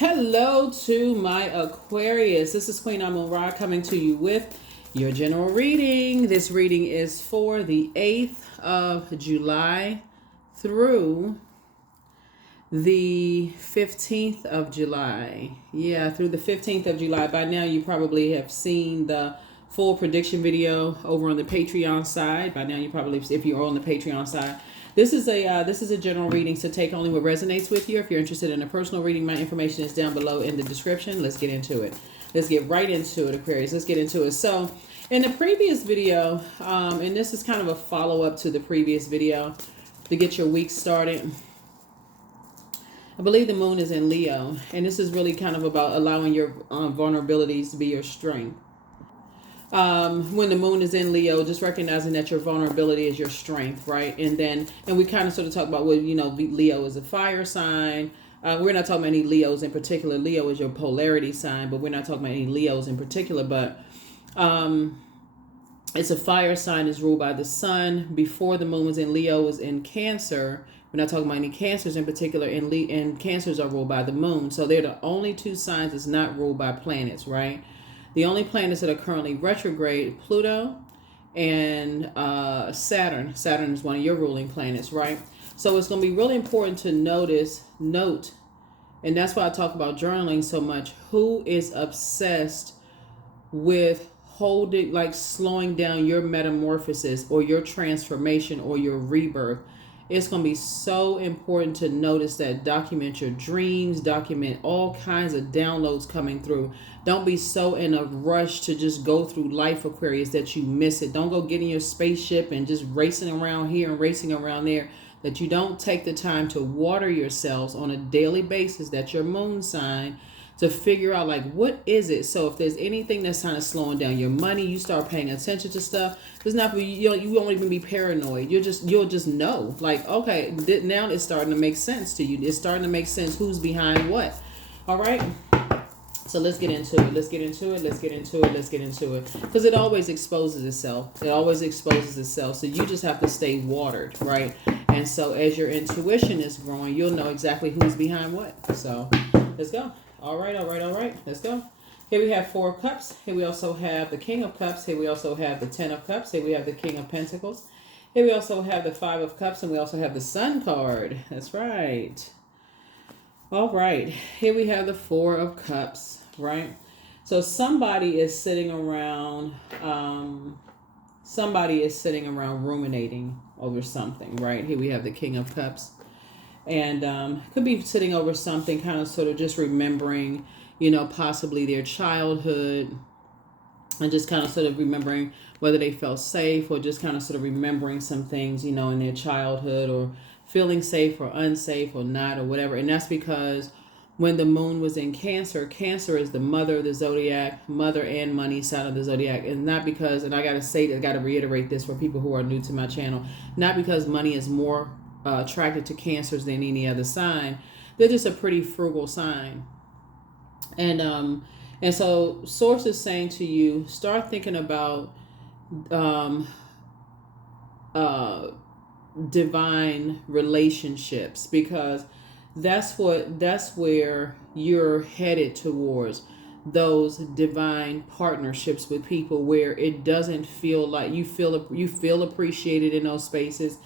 Hello to my Aquarius. This is Queen Amun Ra coming to you with your general reading. This reading is for the 8th of July through the 15th of July. Yeah, through the 15th of July. By now you probably have seen the full prediction video over on the Patreon side. By now you probably, if you're on the Patreon side. This is a general reading, so take only what resonates with you. If you're interested in a personal reading, my information is down below in the description. Let's get into it. Let's get right into it, Aquarius. Let's get into it. So, in the previous video, and this is kind of a follow-up to the previous video to get your week started. I believe the moon is in Leo, and this is really kind of about allowing your vulnerabilities to be your strength. When the moon is in Leo, just recognizing that your vulnerability is your strength, right? And we kind of sort of talk about, well, Leo is a fire sign. We're not talking about any Leos in particular. Leo is your polarity sign, but we're not talking about any Leos in particular. But it's a fire sign. It's ruled by the sun. Before the moon was in Leo, was in Cancer. We're not talking about any Cancers in particular. And Cancers are ruled by the moon. So they're the only two signs that's not ruled by planets, right? The only planets that are currently retrograde, Pluto and Saturn. Saturn is one of your ruling planets, right? So it's going to be really important to note, and that's why I talk about journaling so much, who is obsessed with slowing down your metamorphosis or your transformation or your rebirth. It's going to be so important to notice that. Document your dreams, document all kinds of downloads coming through. Don't be so in a rush to just go through life, Aquarius, that you miss it. Don't go get in your spaceship and just racing around here and racing around there, that you don't take the time to water yourselves on a daily basis. That's your moon sign, to figure out what is it. So if there's anything that's kind of slowing down your money, you start paying attention to stuff. It's not you won't even be paranoid. You'll just know, okay, now it's starting to make sense to you. It's starting to make sense who's behind what. All right. So let's get into it. Because it always exposes itself. So you just have to stay watered, right? And so as your intuition is growing, you'll know exactly who's behind what. So let's go. All right. Let's go. Here we have 4 of Cups. Here we also have the King of Cups. Here we also have the 10 of Cups. Here we have the King of Pentacles. Here we also have the 5 of Cups. And we also have the Sun card. That's right. All right. Here we have the 4 of Cups, right? So somebody is sitting around ruminating over something, right? Here we have the King of Cups. And could be sitting over something, kind of sort of just remembering, possibly their childhood, and just kind of sort of remembering whether they felt safe, or just kind of sort of remembering some things, in their childhood, or feeling safe or unsafe or not, or whatever. And that's because when the moon was in Cancer, Cancer is the mother of the zodiac, mother and money sign of the zodiac. And not because, and I got to reiterate this for people who are new to my channel, not because money is more attracted to Cancers than any other sign. They're just a pretty frugal sign. And so Source is saying to you, start thinking about divine relationships, because that's where you're headed towards, those divine partnerships with people where it doesn't feel like you feel appreciated in those spaces.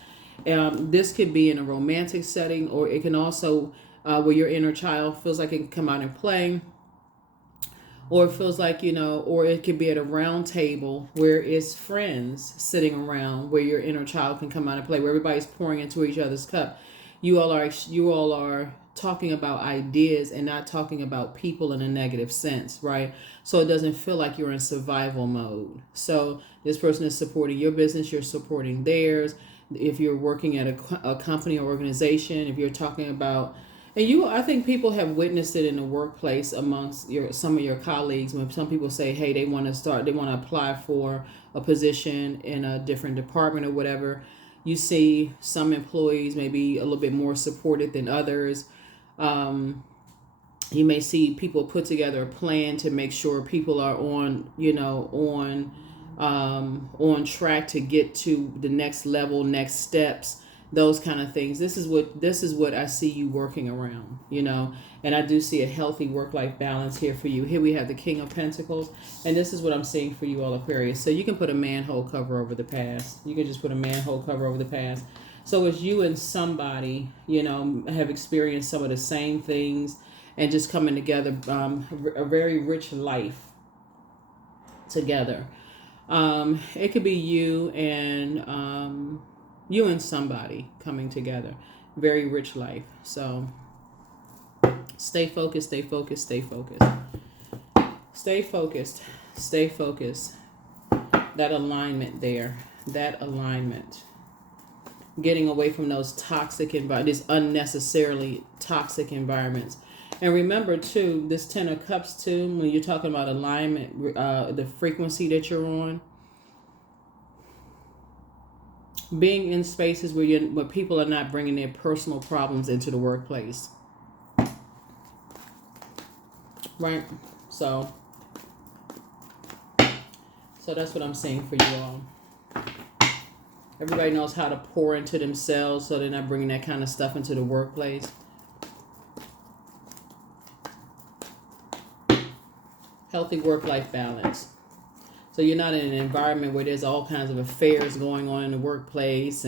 This could be in a romantic setting, or it can also where your inner child feels like it can come out and play, or it feels like, or it could be at a round table where it's friends sitting around, where your inner child can come out and play, where everybody's pouring into each other's cup. You all are talking about ideas and not talking about people in a negative sense, right? So it doesn't feel like you're in survival mode. So this person is supporting your business, you're supporting theirs. If you're working at a company or organization, if you're talking about, and I think people have witnessed it in the workplace amongst some of your colleagues, when some people say, hey, they want to apply for a position in a different department or whatever. You see some employees maybe a little bit more supported than others. You may see people put together a plan to make sure people are on track to get to the next level, next steps. those kind of things. This is what I see you working around, you know. And I do see a healthy work-life balance here for you. Here we have the King of Pentacles, and this is what I'm seeing for you all, Aquarius. So you can put a manhole cover over the past. You can just put a manhole cover over the past. So as you and somebody, you know, have experienced some of the same things and just coming together, a very rich life together. It could be you and somebody coming together. Very rich life. So stay focused, stay focused, stay focused. Stay focused, stay focused. That alignment there. That alignment. Getting away from those toxic environments, these unnecessarily toxic environments. And remember too, this 10 of Cups too, when you're talking about alignment, the frequency that you're on, being in spaces where people are not bringing their personal problems into the workplace, right? So that's what I'm saying for you all. Everybody knows how to pour into themselves, so they're not bringing that kind of stuff into the workplace. Healthy work-life balance. So you're not in an environment where there's all kinds of affairs going on in the workplace,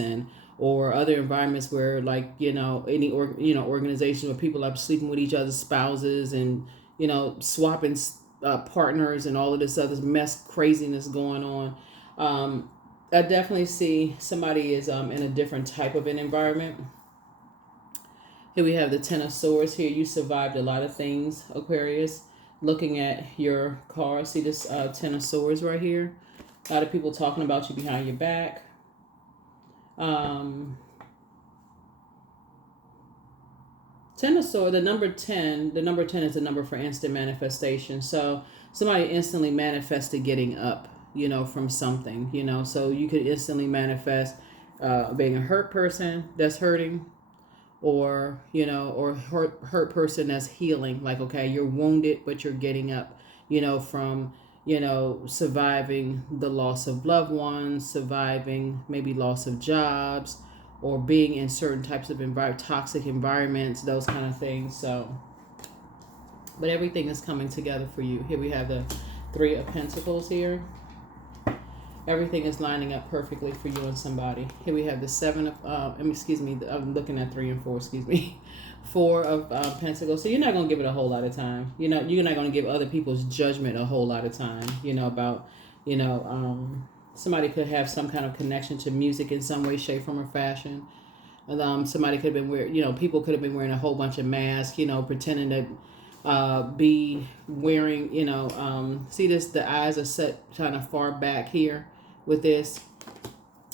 or other environments where, like, you know, any organization where people are sleeping with each other's spouses and, you know, swapping partners and all of this other mess craziness going on. I definitely see somebody is in a different type of an environment. Here we have the 10 of Swords. Here you survived a lot of things, Aquarius. Looking at your card, see this 10 of Swords right here. A lot of people talking about you behind your back. 10 of Swords, the number 10 is the number for instant manifestation. So somebody instantly manifested getting up, you know, from something, you know. So you could instantly manifest being a hurt person that's hurting, or, you know, or hurt person that's healing. Like, okay, you're wounded, but you're getting up, you know, from, you know, surviving the loss of loved ones, surviving maybe loss of jobs, or being in certain types of toxic environments, those kind of things. So, but everything is coming together for you. Here we have the 3 of Pentacles here. Everything is lining up perfectly for you and somebody. Here we have the 7 of, I'm looking at 3 and 4, 4 of Pentacles. So you're not going to give it a whole lot of time. You know, you're not going to give other people's judgment a whole lot of time, you know, about, you know, somebody could have some kind of connection to music in some way, shape, form, or fashion. Somebody could have been wearing, you know, people could have been wearing a whole bunch of masks, you know, pretending to be wearing, you know, see this, the eyes are set kind of far back here with this.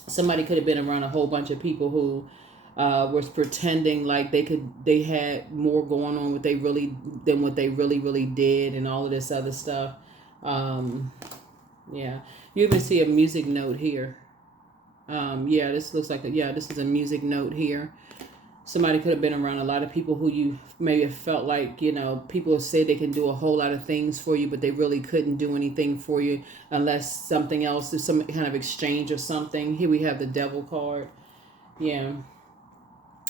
Somebody could have been around a whole bunch of people who was pretending like they had more going on than what they really did, and all of this other stuff. Yeah, you even see a music note here. Yeah, this looks like this is a music note here. Somebody could have been around a lot of people who you maybe have felt like, you know, people say they can do a whole lot of things for you, but they really couldn't do anything for you unless something else, there's some kind of exchange or something. Here we have the Devil card. Yeah.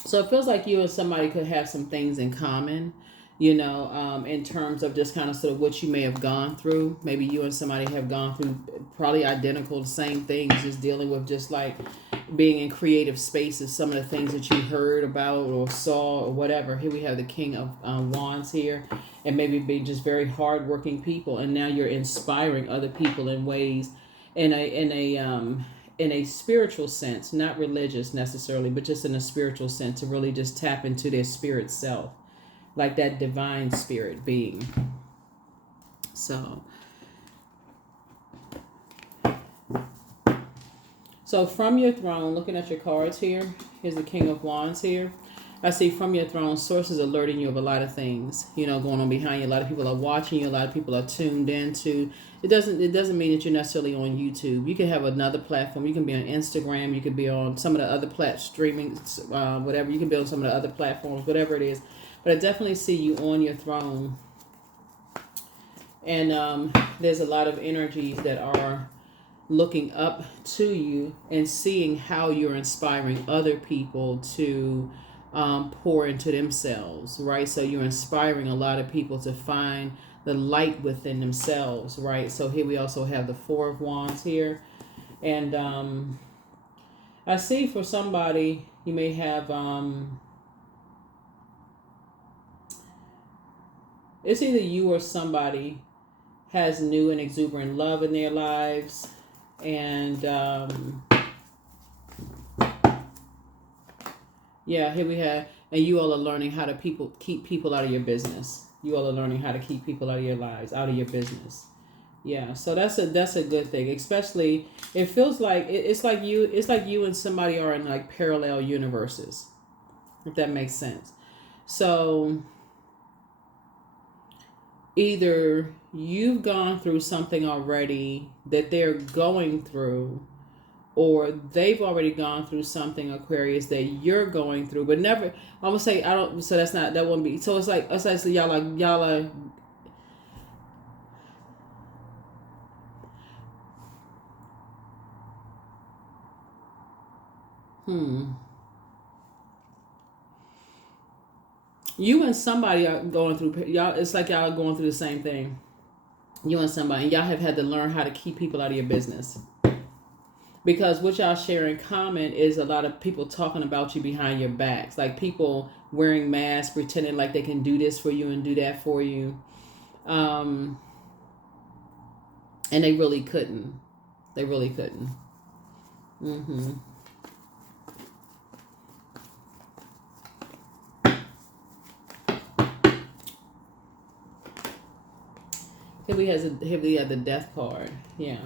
So it feels like you and somebody could have some things in common, you know, in terms of just kind of sort of what you may have gone through. Maybe you and somebody have gone through probably identical, same things, just dealing with just like being in creative spaces, some of the things that you heard about or saw or whatever. Here we have the King of Wands here, and maybe being just very hardworking people, and now you're inspiring other people in ways, in a spiritual sense, not religious necessarily, but just in a spiritual sense, to really just tap into their spirit self, like that divine spirit being. So from your throne, looking at your cards here, here's the King of Wands here. I see from your throne, sources alerting you of a lot of things, you know, going on behind you. A lot of people are watching you. A lot of people are tuned into. It doesn't mean that you're necessarily on YouTube. You can have another platform. You can be on Instagram. You could be on some of the other streaming, whatever. You can be on some of the other platforms, whatever it is. But I definitely see you on your throne. And there's a lot of energies that are looking up to you and seeing how you're inspiring other people to pour into themselves, right? So you're inspiring a lot of people to find the light within themselves, right? So here we also have the Four of Wands here. And I see for somebody, you may have, it's either you or somebody has new and exuberant love in their lives. And yeah, here we have, and you all are learning how to keep people out of your business. You all are learning how to keep people out of your lives, out of your business. Yeah, so that's a good thing. Especially, it feels like it's like you and somebody are in like parallel universes, if that makes sense. So either you've gone through something already that they're going through, or they've already gone through something, Aquarius, that you're going through, but never. I'm gonna say I don't. So that wouldn't be. So it's like so y'all are. You and somebody are going through y'all. It's like y'all are going through the same thing. You and somebody, and y'all have had to learn how to keep people out of your business. Because what y'all share in common is a lot of people talking about you behind your backs. Like people wearing masks, pretending like they can do this for you and do that for you. And they really couldn't. They really couldn't. Mm-hmm. Here we have the Death card. Yeah.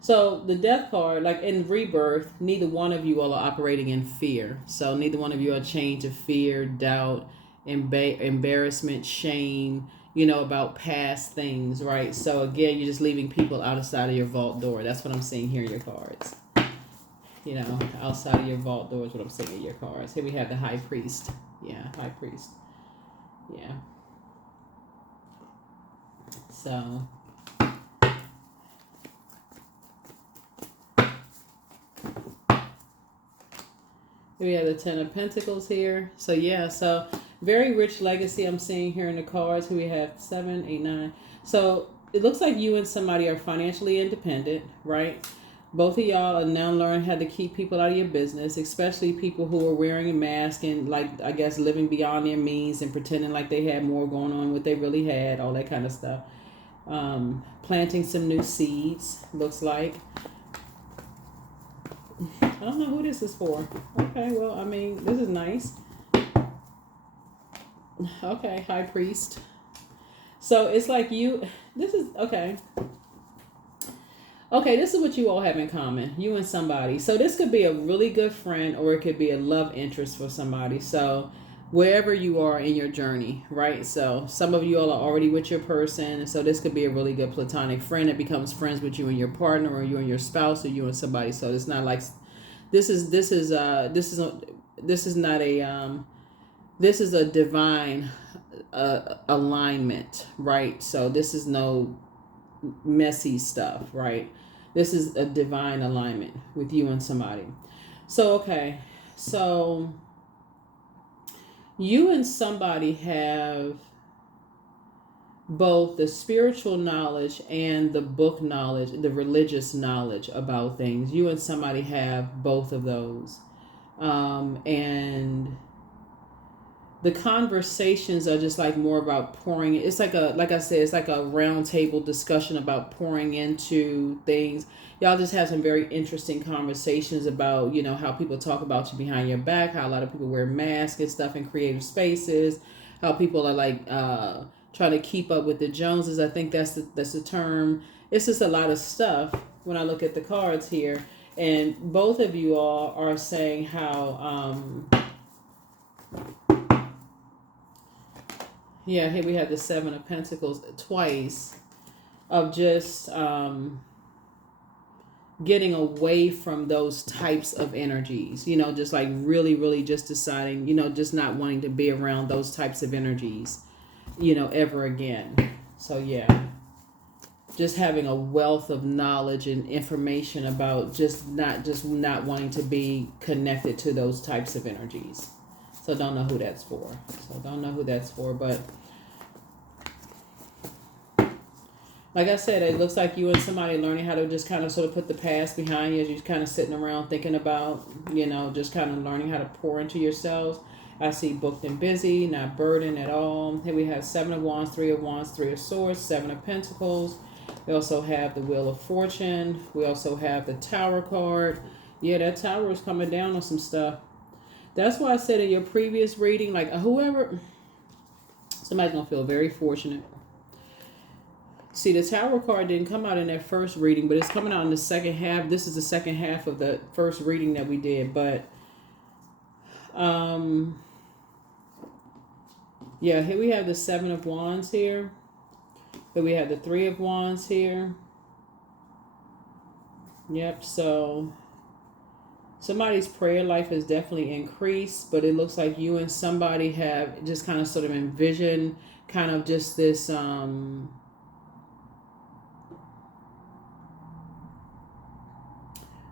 So the Death card, like in Rebirth, neither one of you all are operating in fear. So neither one of you are chained to fear, doubt, embarrassment, shame, about past things, right? So again, you're just leaving people outside of your vault door. That's what I'm seeing here in your cards. Outside of your vault door is what I'm seeing in your cards. Here we have the High Priest. Yeah, High Priest. Yeah. So we have the Ten of Pentacles here. So yeah, so very rich legacy I'm seeing here in the cards. Here we have 7, 8, 9. So it looks like you and somebody are financially independent, right? Both of y'all are now learning how to keep people out of your business, especially people who are wearing a mask and, like, I guess living beyond their means and pretending like they had more going on than what they really had, all that kind of stuff. Planting some new seeds, looks like. I don't know who this is for. Okay, well, I mean, this is nice. Okay, High Priest. So it's like this is, okay. Okay, this is what you all have in common, you and somebody. So this could be a really good friend, or it could be a love interest for somebody. So wherever you are in your journey, right? So some of you all are already with your person. So this could be a really good platonic friend that becomes friends with you and your partner, or you and your spouse, or you and somebody. So it's not like this is a divine alignment, right? So this is no messy stuff, right? This is a divine alignment with you and somebody. So okay, so you and somebody have both the spiritual knowledge and the book knowledge, the religious knowledge about things. You and somebody have both of those. And the conversations are just like more about pouring. It's like I said, it's like a round table discussion about pouring into things. Y'all just have some very interesting conversations about, how people talk about you behind your back, how a lot of people wear masks and stuff in creative spaces, how people are like trying to keep up with the Joneses. I think that's the term. It's just a lot of stuff when I look at the cards here. And both of you all are saying how yeah, here we have the Seven of Pentacles twice, of just getting away from those types of energies, just like really, really just deciding, just not wanting to be around those types of energies, ever again. So yeah. just having a wealth of knowledge and information about just not wanting to be connected to those types of energies. So don't know who that's for. But like I said, it looks like you and somebody learning how to just kind of sort of put the past behind you as you're kind of sitting around thinking about, just kind of learning how to pour into yourselves. I see booked and busy, not burdened at all. Here we have 7 of Wands, 3 of Wands, 3 of Swords, 7 of Pentacles. We also have the Wheel of Fortune. We also have the Tower card. Yeah, that Tower is coming down on some stuff. That's why I said in your previous reading, like somebody's going to feel very fortunate. See, the Tower card didn't come out in that first reading, but it's coming out in the second half. This is the second half of the first reading that we did. But, yeah, here we have the 7 of Wands here. Here we have the 3 of Wands here. Yep, so somebody's prayer life has definitely increased, but it looks like you and somebody have just kind of sort of envisioned kind of just this,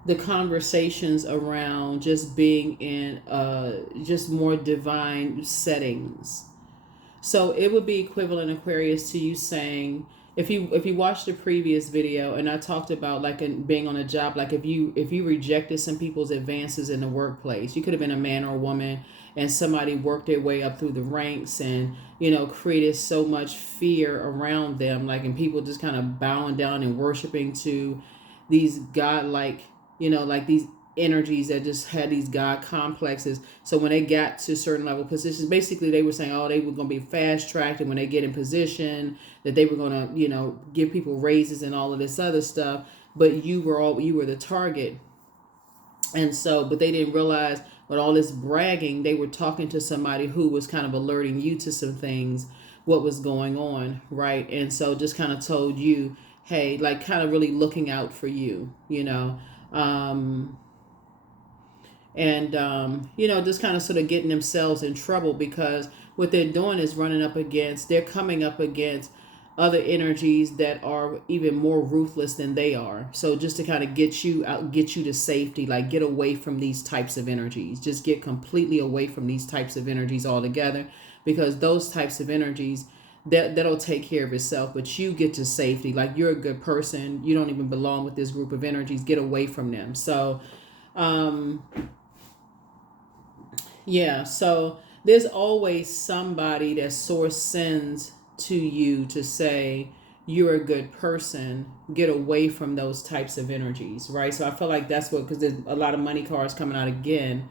the conversations around just being in just more divine settings. So it would be equivalent, Aquarius, to you saying, if you watched the previous video and I talked about like being on a job, like if you rejected some people's advances in the workplace, you could have been a man or a woman, and somebody worked their way up through the ranks and created so much fear around them, like, and people just kind of bowing down and worshiping to these godlike, like these energies that just had these God complexes. So when they got to certain level positions, basically they were saying, oh, they were going to be fast tracked, and when they get in position that they were going to, give people raises and all of this other stuff. But you were the target. And so, but they didn't realize with all this bragging, they were talking to somebody who was kind of alerting you to some things, what was going on. Right. And so just kind of told you, hey, like kind of really looking out for you, just kind of sort of getting themselves in trouble, because what they're doing is they're coming up against other energies that are even more ruthless than they are. So just to kind of get you to safety, like get away from these types of energies, just get completely away from these types of energies altogether, because those types of energies, that'll take care of itself, but you get to safety. Like you're a good person. You don't even belong with this group of energies. Get away from them. So, yeah, so there's always somebody that source sends to you to say you're a good person. Get away from those types of energies, right? So I feel like that's because there's a lot of money cards coming out again.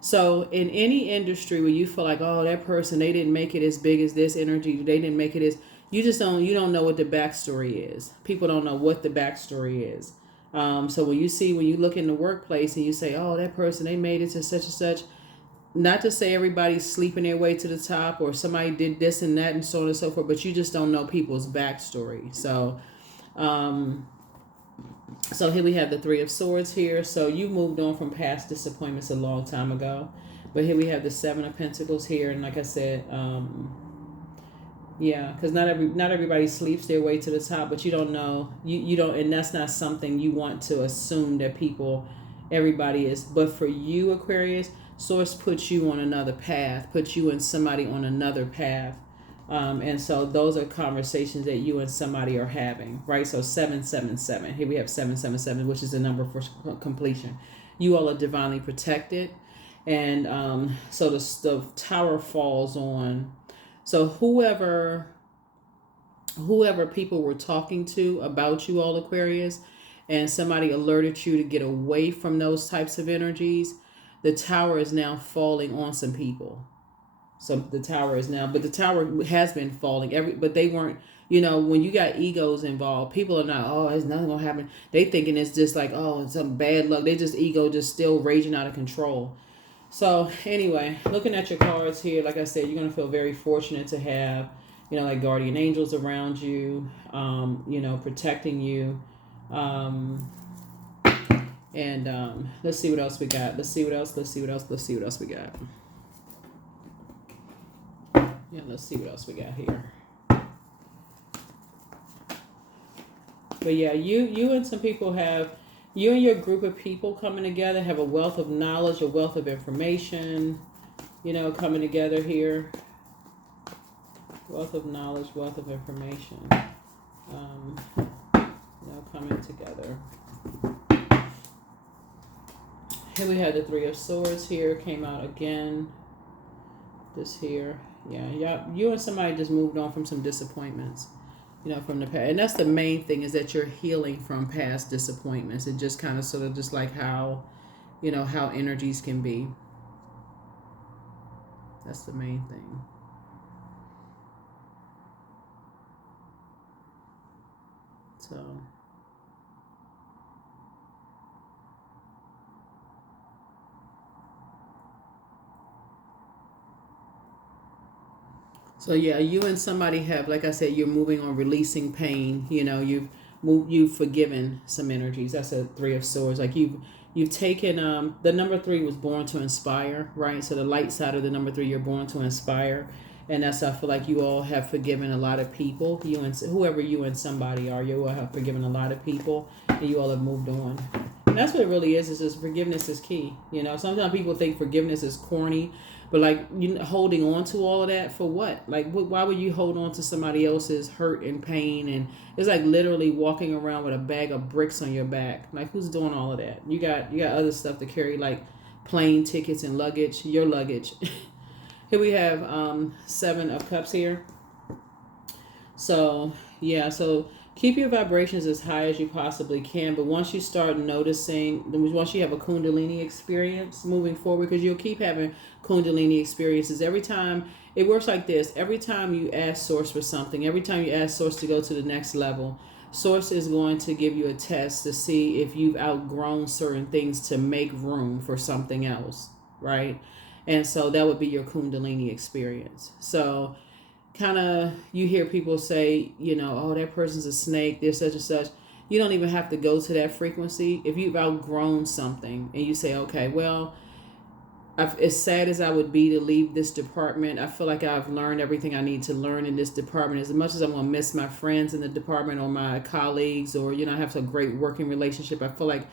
So in any industry where you feel like, oh, that person, they didn't make it as big as this energy, they didn't make it as, you don't know what the backstory is. People don't know what the backstory is. So when you look in the workplace and you say, oh, that person, they made it to such and such, not to say everybody's sleeping their way to the top or somebody did this and that and so on and so forth, but you just don't know people's backstory. So, so here we have the 3 of Swords here. So you moved on from past disappointments a long time ago. But here we have the 7 of Pentacles here. And like I said, yeah, because not everybody sleeps their way to the top, but you don't know. You don't, and that's not something you want to assume that everybody is. But for you, Aquarius, Source puts you on another path, puts you and somebody on another path. And so those are conversations that you and somebody are having, right? So 777. Here we have 777, which is the number for completion. You all are divinely protected. And so the Tower falls on. So whoever people were talking to about you all, Aquarius, and somebody alerted you to get away from those types of energies, the Tower is now falling on some people. So the Tower has been falling. But they weren't, when you got egos involved, people are not, oh, it's nothing gonna happen. They thinking it's just like, oh, it's some bad luck. They just ego just still raging out of control. So anyway, looking at your cards here, like I said, you're gonna feel very fortunate to have, like guardian angels around you, protecting you. And let's see what else we got. Let's see what else we got. Yeah, let's see what else we got here. But yeah, you and some people have, you and your group of people coming together have a wealth of knowledge, a wealth of information, coming together here. Wealth of knowledge, wealth of information, coming together. Here we had the Three of Swords here, came out again. This here. Yeah, you and somebody just moved on from some disappointments, from the past. And that's the main thing, is that you're healing from past disappointments. It just kind of sort of just like how, how energies can be. That's the main thing. So yeah, you and somebody have, like I said, you're moving on, releasing pain. You've forgiven some energies. That's a Three of Swords. Like you've taken the number 3 was born to inspire, right? So the light side of the number 3, you're born to inspire. And that's, I feel like you all have forgiven a lot of people. You and whoever you and somebody are, you all have forgiven a lot of people, and you all have moved on. And that's what it really is. Is just forgiveness is key. Sometimes people think forgiveness is corny, but like holding on to all of that for what? Like, why would you hold on to somebody else's hurt and pain? And it's like literally walking around with a bag of bricks on your back. Like, who's doing all of that? You got other stuff to carry, like plane tickets and luggage. Your luggage. Here we have 7 of Cups here. So yeah, so keep your vibrations as high as you possibly can. But once you start noticing, once you have a Kundalini experience moving forward, because you'll keep having Kundalini experiences every time. It works like this. Every time you ask Source for something, every time you ask Source to go to the next level, Source is going to give you a test to see if you've outgrown certain things to make room for something else, right? And so that would be your Kundalini experience. So kind of, you hear people say, oh, that person's a snake, they're such and such. You don't even have to go to that frequency. If you've outgrown something and you say, okay, well, as sad as I would be to leave this department, I feel like I've learned everything I need to learn in this department. As much as I'm going to miss my friends in the department or my colleagues, or, I have a great working relationship, I feel like,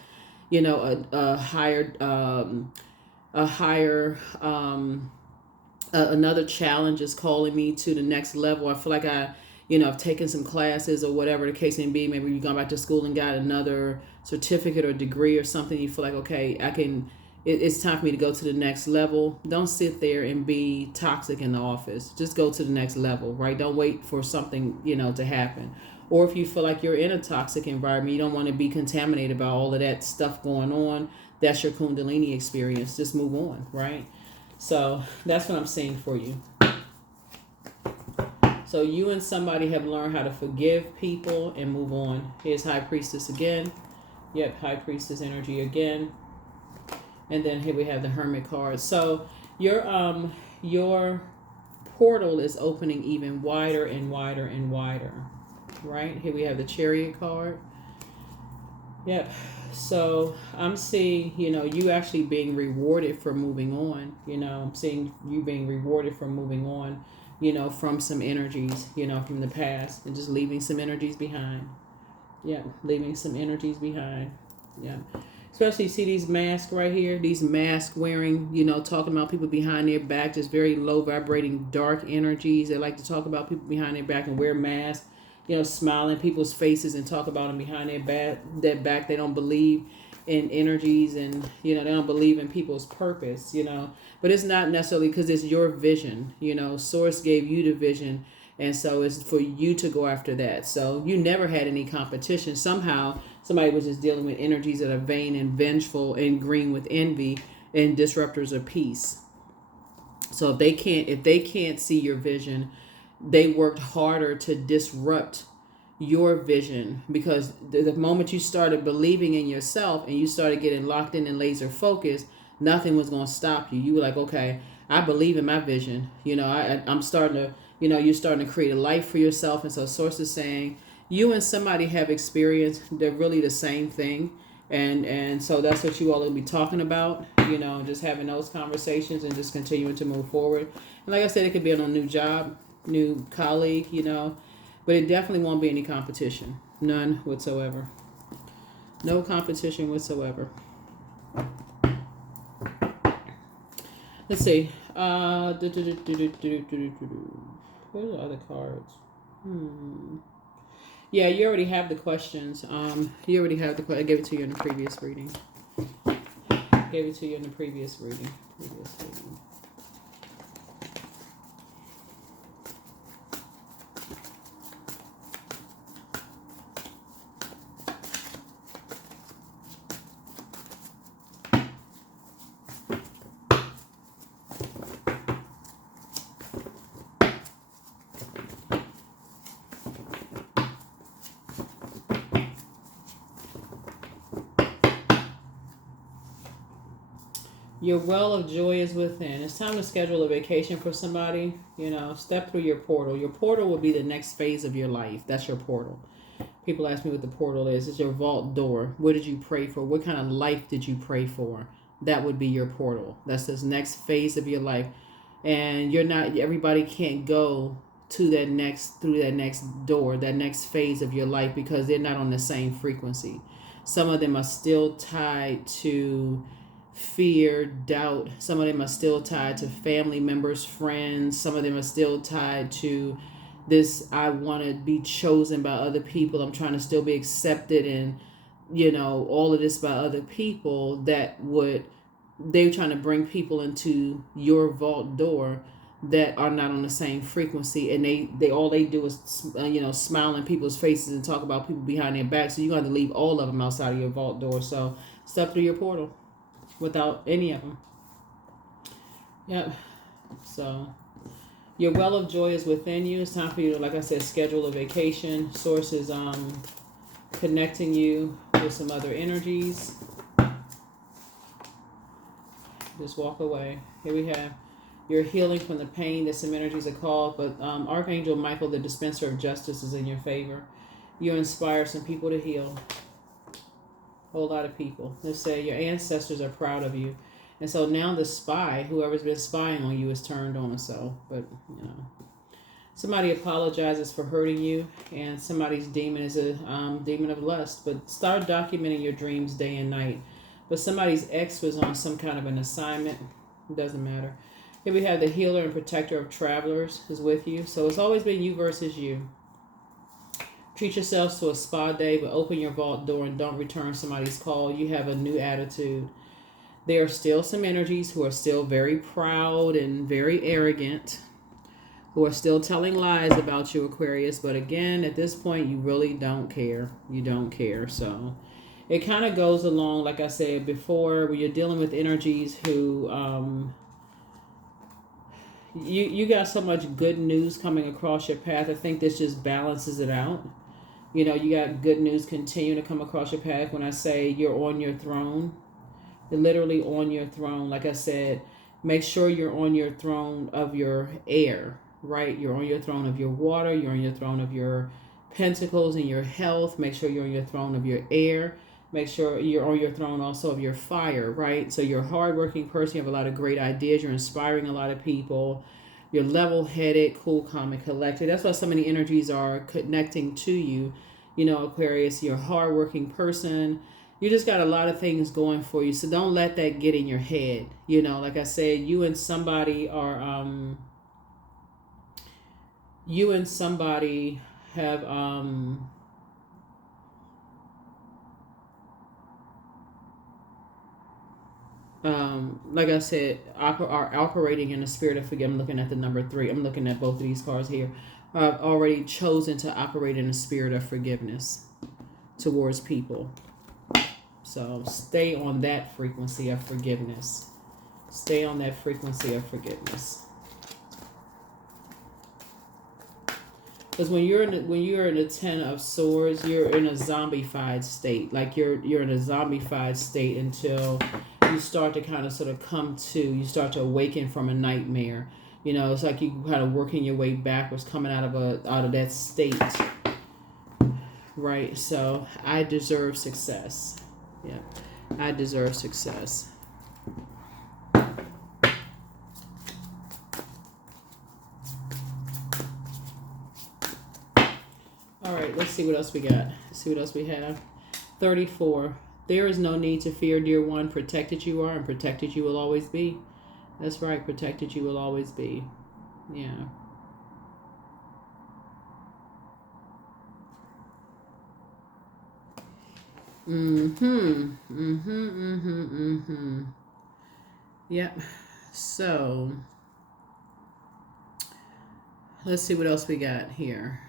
another challenge is calling me to the next level. I feel like I've taken some classes or whatever the case may be. Maybe you've gone back to school and got another certificate or degree or something. You feel like, okay, it's time for me to go to the next level. Don't sit there and be toxic in the office. Just go to the next level, right? Don't wait for something, to happen. Or if you feel like you're in a toxic environment, you don't want to be contaminated by all of that stuff going on. That's your Kundalini experience. Just move on, right? So that's what I'm seeing for you. So you and somebody have learned how to forgive people and move on. Here's High Priestess again. Yep, High Priestess energy again. And then here we have the Hermit card. So your portal is opening even wider and wider and wider. Right? Here we have the Chariot card. Yep. So I'm seeing, you actually being rewarded for moving on. I'm seeing you being rewarded for moving on, from some energies, from the past, and just leaving some energies behind. Yeah, leaving some energies behind. Yeah. Especially, see these masks right here, these mask wearing, talking about people behind their back, just very low vibrating dark energies. They like to talk about people behind their back and wear masks. Smiling people's faces and talk about them behind their back. They don't believe in energies, and, they don't believe in people's purpose, But it's not necessarily because it's your vision. Source gave you the vision, and so it's for you to go after that. So you never had any competition. Somehow somebody was just dealing with energies that are vain and vengeful and green with envy and disruptors of peace. So if they can't see your vision, they worked harder to disrupt your vision, because the moment you started believing in yourself and you started getting locked in and laser focused, nothing was going to stop you. You were like, okay, I believe in my vision. I'm starting to, you're starting to create a life for yourself. And so Source is saying you and somebody have experienced, they're really the same thing. And so that's what you all will be talking about, just having those conversations and just continuing to move forward. And like I said, it could be on a new job, new colleague, but it definitely won't be any competition. None whatsoever. No competition whatsoever. Let's see. Where's the other cards? Yeah, you already have the questions. You already have the. I gave it to you in the previous reading. Gave it to you in the previous reading. Your well of joy is within. It's time to schedule a vacation for somebody. You know, step through your portal. Your portal will be the next phase of your life. That's your portal. People ask me what the portal is. It's your vault door. What did you pray for? What kind of life did you pray for? That would be your portal. That's this next phase of your life. And you're not, everybody can't go to that next, through that next door, that next phase of your life, because they're not on the same frequency. Some of them are still tied to fear, doubt. Some of them are still tied to family members, friends. Some of them are still tied to this, I want to be chosen by other people. I'm trying to still be accepted, and you know, all of this by other people. They're trying to bring people into your vault door that are not on the same frequency, and they all they do is smile in people's faces and talk about people behind their back. So you're going to leave all of them outside of your vault door. So step through your portal without any of them. Yep. So your well of joy is within you. It's time for you to, like I said, schedule a vacation. Source is connecting you with some other energies. Just walk away. Here we have you're healing from the pain that some energies are called, but Archangel Michael, the dispenser of justice, is in your favor. You inspire some people to heal. A whole lot of people. Let's say your ancestors are proud of you. And so now the spy, whoever's been spying on you, is turned on. So, but, you know, somebody apologizes for hurting you, and somebody's demon is a demon of lust. But start documenting your dreams day and night. But somebody's ex was on some kind of an assignment. It doesn't matter. Here we have the healer and protector of travelers is with you. So it's always been you versus you. Treat yourselves to a spa day, but open your vault door and don't return somebody's call. You have a new attitude. There are still some energies who are still very proud and very arrogant, who are still telling lies about you, Aquarius. But again, at this point, you really don't care. You don't care. So it kind of goes along, like I said before, when you're dealing with energies who, you got so much good news coming across your path. I think this just balances it out. You know, you got good news continue to come across your path. When I say you're on your throne, you're literally on your throne. Like I said, make sure you're on your throne of your air, right? You're on your throne of your water. You're on your throne of your pentacles and your health. Make sure you're on your throne of your air. Make sure you're on your throne also of your fire, right? So you're a hardworking person. You have a lot of great ideas. You're inspiring a lot of people. You're level-headed, cool, calm, and collected. That's why so many energies are connecting to you. You know, Aquarius, you're a hardworking person. You just got a lot of things going for you. So don't let that get in your head. You know, like I said, you and somebody have like I said, are operating in the spirit of forgiveness. I'm looking at the number 3. I'm looking at both of these cards here. I've already chosen to operate in the spirit of forgiveness towards people. So stay on that frequency of forgiveness. Stay on that frequency of forgiveness. Because when you're in the 10 of swords, you're in a zombified state. Like you're in a zombified state until you start to kind of sort of come to. You start to awaken from a nightmare. You know, it's like you kind of working your way backwards, coming out of that state. Right. So I deserve success. Yeah, I deserve success. All All right, let's see what else we got. Let's see what else we have. 34. There is no need to fear, dear one. Protected you are, and protected you will always be. That's right. Protected you will always be. Yeah. Yep. So, let's see what else we got here.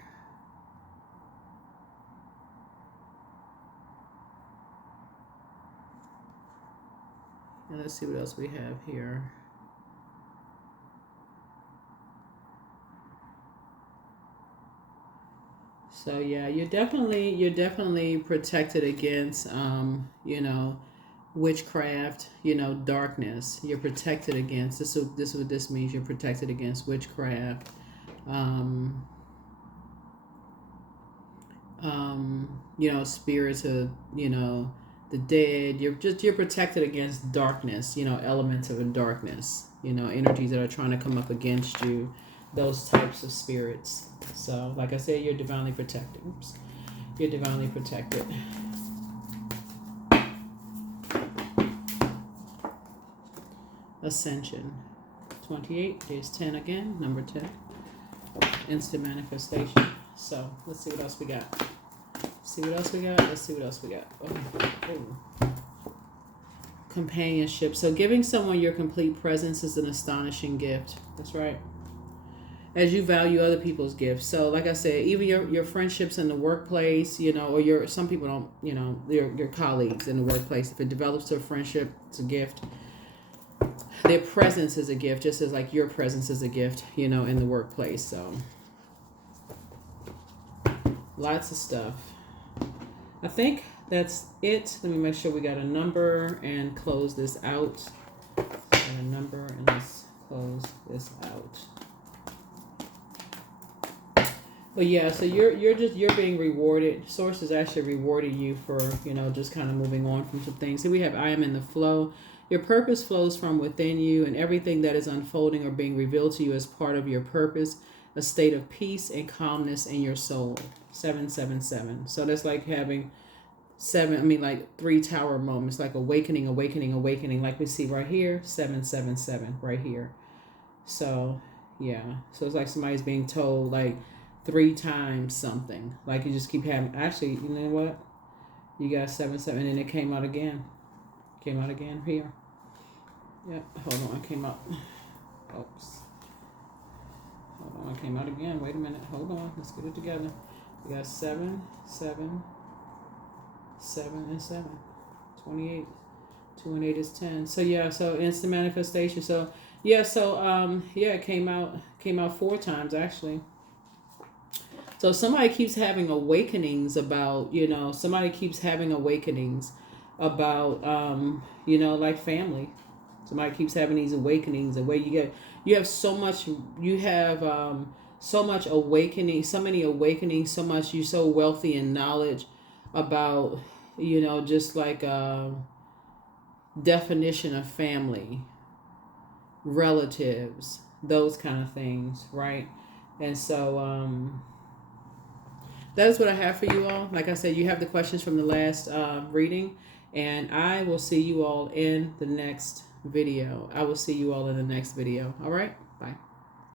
And let's see what else we have here. So yeah, you're definitely protected against you know, witchcraft, you know, darkness. You're protected against this. This is what this means. You're protected against witchcraft, you know, spirits of, you know, the dead. You're protected against darkness, you know, elements of darkness, you know, energies that are trying to come up against you, those types of spirits. So like I said, you're divinely protected. Oops. You're divinely protected. Ascension 28. There's 10 again, number 10. Instant manifestation. So let's see what else we got. See what else we got. Let's see what else we got. Oh. Companionship. So giving someone your complete presence is an astonishing gift. That's right. As you value other people's gifts. So like I said, even your friendships in the workplace, you know, or some people don't, you know, your colleagues in the workplace, if it develops to a friendship, it's a gift. Their presence is a gift, just as like your presence is a gift, you know, in the workplace. So lots of stuff. I think that's it. Let me make sure we got a number and close this out. And a number, and let's close this out. But yeah, so you're being rewarded. Source is actually rewarding you for, you know, just kind of moving on from some things. So we have I am in the flow. Your purpose flows from within you, and everything that is unfolding or being revealed to you as part of your purpose, a state of peace and calmness in your soul. 777. So that's like having like 3 tower moments, like awakening, like we see right here, 777 right here. So yeah, so it's like somebody's being told like 3 times something, like you just keep having, actually, you know what, you got 7 and it came out again here. Yep, hold on, it came out. Oops. Hold on, it came out again. Wait a minute, hold on, let's get it together. We got 7, 7, 7, and 7. 28. 2 and 8 is 10. So yeah, so instant manifestation. So yeah, so yeah, it came out 4 times actually. So somebody keeps having awakenings about, you know, you know, like family. Somebody keeps having these awakenings, the way you have so much awakening, so many awakenings, so much, you're so wealthy in knowledge about, you know, just like definition of family, relatives, those kind of things, right? And so that is what I have for you all. Like I said, you have the questions from the last reading, and I will see you all in the next video. All right.